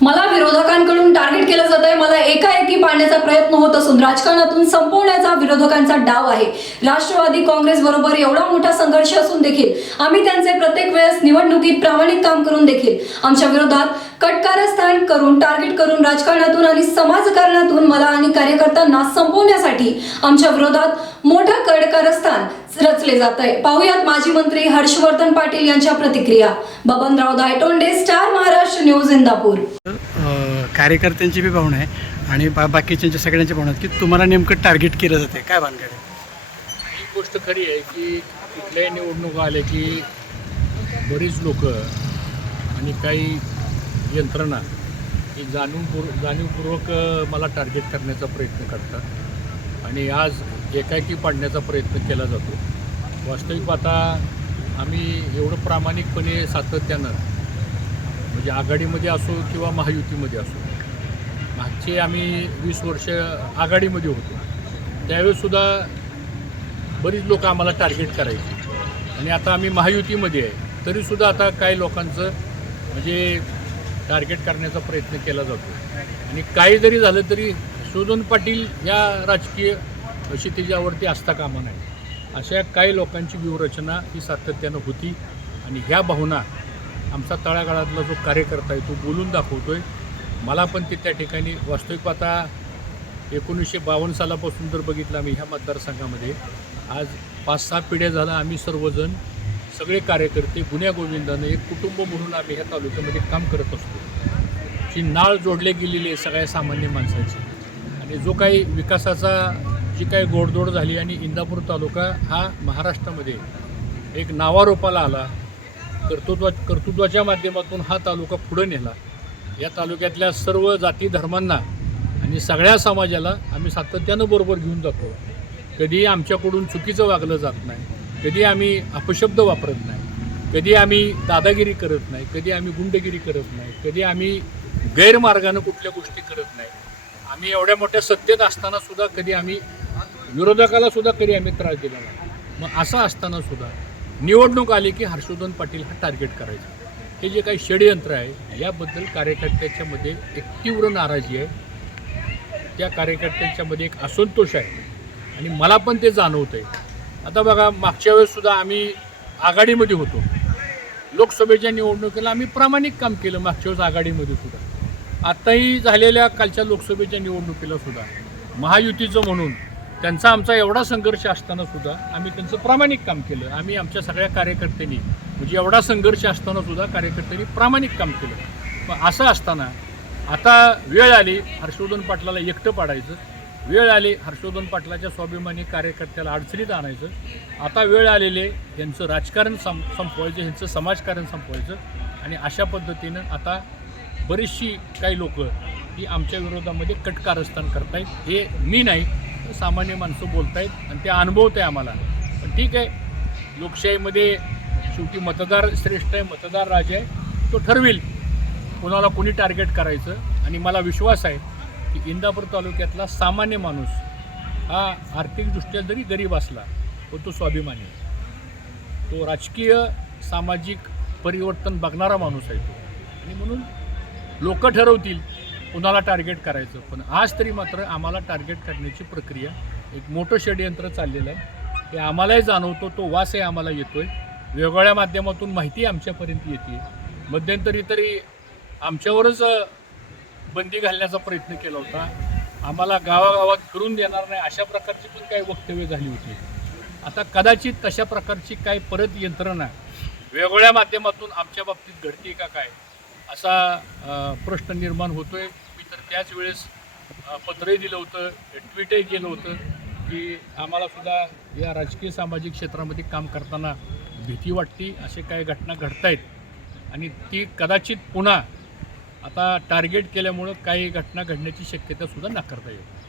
मला विरोधकांकडून टार्गेट केलं जात आहे. मला एकाएकी पाडण्याचा प्रयत्न होत असून राजकारणातून संपवण्याचा विरोधकांचा डाव आहे. राष्ट्रवादी काँग्रेस बरोबर एवढा मोठा संघर्ष असून देखील आम्ही त्यांचे प्रत्येक वेळेस निवडणुकीत प्रामाणिक काम करून देखील आमच्या विरोधात कटकारस्थान करून टार्गेट करून राजकारणातून आणि समाजकारणातून मला आणि कार्यकर्त्यांना संपवण्यासाठी आमच्या विरोधात मोठं कडकारस्थान रचले जात आहे पाहुयात माजी मंत्री हर्षवर्धन पाटील यांच्या प्रतिक्रिया. Babanrao Daytonde star Maharashtra news Indapur. कार्यकर्त्यांची बी भावना आहे आणि बा बाकीच्यांच्या सगळ्यांची भावना की तुम्हाला नेमकं टार्गेट केलं जाते काय भानगड आहे? ही गोष्ट खरी आहे की कुठल्याही निवडणुका आल्या की बरीच लोक आणि काही यंत्रणा ही जाणीवपूर्व जाणीवपूर्वक मला टार्गेट करण्याचा प्रयत्न करतात. आणि आज एकाएकी पाडण्याचा प्रयत्न केला जातो. वास्तविक पाहता आम्ही एवढं प्रामाणिकपणे सातत्यानं म्हणजे आघाडीमध्ये असो किंवा महायुतीमध्ये असो मागचे आम्ही वीस वर्ष आघाडीमध्ये होतो. त्यावेळेसुद्धा बरीच लोक आम्हाला टार्गेट करायची. आणि आता आम्ही महायुतीमध्ये आहे तरीसुद्धा आता काही लोकांचं म्हणजे टार्गेट करण्याचा प्रयत्न केला जातो. आणि काही जरी झालं तरी शोधन पाटील या राजकीय अशी तिच्यावरती असता कामा नाही अशा काही लोकांची व्यूहरचना ही सातत्यानं होती आणि ह्या भावना आमचा तळागाळातला जो कार्यकर्ता आहे तो बोलून दाखवतो आहे मला पण ते त्या ठिकाणी वास्तविक आता एकोणीसशे बावन्न सालापासून जर बघितलं आम्ही ह्या मतदारसंघामध्ये आज पाच सहा पिढ्या झाला आम्ही सर्वजण सगळे कार्यकर्ते गुन्ह्या गोविंदाने एक कुटुंब म्हणून आम्ही ह्या तालुक्यामध्ये काम करत असतो. जी नाळ जोडले गेलेली आहे सगळ्या सामान्य माणसाची. आणि जो काही विकासाचा जी काही गोडदोड झाली आणि इंदापूर तालुका हा महाराष्ट्रामध्ये एक नावारोपाला आला कर्तृत्वा कर्तृत्वाच्या माध्यमातून हा तालुका पुढे नेला. या तालुक्यातल्या सर्व जाती धर्मांना आणि सगळ्या समाजाला आम्ही सातत्यानं बरोबर घेऊन जातो. कधी आमच्याकडून चुकीचं वागलं जात नाही कधी आम्ही अपशब्द वापरत नाही कधी आम्ही दादागिरी करत नाही कधी आम्ही गुंडगिरी करत नाही कधी आम्ही गैरमार्गानं कुठल्या गोष्टी करत नाही. आम्ही एवढ्या मोठ्या सत्तेत असताना सुद्धा कधी आम्ही विरोधकाला सुद्धा कधी आम्ही त्रास दिला नाही. मग असं असताना सुद्धा निवडणूक आली की हर्षवर्धन पाटील हा टार्गेट करायचा. हे जे काही षडयंत्र आहे याबद्दल कार्यकर्त्याच्यामध्ये एक तीव्र नाराजी आहे. त्या कार्यकर्त्यांच्यामध्ये एक असंतोष आहे. आणि मला पण ते जाणवतं आहे आता बघा मागच्या वेळेससुद्धा आम्ही आघाडीमध्ये होतो. लोकसभेच्या निवडणुकीला आम्ही प्रामाणिक काम केलं मागच्या वेळेस आघाडीमध्ये सुद्धा. आत्ताही झालेल्या कालच्या लोकसभेच्या निवडणुकीला सुद्धा. महायुतीचं म्हणून त्यांचा आमचा एवढा संघर्ष असताना सुद्धा आम्ही त्यांचं प्रामाणिक काम केलं. आम्ही आमच्या सगळ्या कार्यकर्त्यांनी म्हणजे एवढा संघर्ष असताना सुद्धा कार्यकर्त्यांनी प्रामाणिक काम केलं. पण असं असताना आता वेळ आली हर्षवर्धन पाटलाला एकटं पाडायचं. वेळ आली हर्षवर्धन पाटलाच्या स्वाभिमानी कार्यकर्त्याला अडचणीत आणायचं. आता वेळ आलेले यांचं राजकारण सं संपवायचं यांचं समाजकारण संपवायचं. आणि अशा पद्धतीनं आता बरीचशी काही लोकं ही आमच्या विरोधामध्ये कटकारस्थान करतायत. हे मी नाही सामान्य माणसं बोलत आहेत आणि ते अनुभवत आहे आम्हाला. पण ठीक आहे लोकशाहीमध्ये शेवटी मतदार श्रेष्ठ आहे मतदार राजा आहे तो ठरवेल कोणाला कोणी टार्गेट करायचं. आणि मला विश्वास आहे की इंदापूर तालुक्यातला सामान्य माणूस हा आर्थिकदृष्ट्या जरी गरीब असला पण तो स्वाभिमानी आहे. तो राजकीय सामाजिक परिवर्तन बघणारा माणूस आहे तो. आणि म्हणून लोक ठरवतील कुणाला टार्गेट करायचं? पण आज तरी मात्र आम्हाला टार्गेट करण्याची प्रक्रिया एक मोठं षडयंत्र चाललेलं आहे. हे आम्हालाही जाणवतो तो वासही आम्हाला येतो आहे वेगवेगळ्या माध्यमातून माहिती आमच्यापर्यंत येते मध्यंतरी तरी आमच्यावरच बंदी घालण्याचा प्रयत्न केला होता. आम्हाला गावागावात फिरून देणार नाही अशा प्रकारची पण काही वक्तव्य झाली होती. आता कदाचित तशा प्रकारची काय परत यंत्रणा वेगवेगळ्या माध्यमातून आमच्या बाबतीत घडते का काय? असा प्रश्न निर्माण होतो आहे मी तर त्याच वेळेस पत्रही दिलं होतं ट्विटही केलं होतं की आम्हाला सुद्धा या राजकीय सामाजिक क्षेत्रामध्ये काम करताना भीती वाटते असे काही घटना घडतायत. आणि ती कदाचित पुन्हा आता टार्गेट केल्यामुळं काही घटना घडण्याची शक्यतासुद्धा नाकारता येईल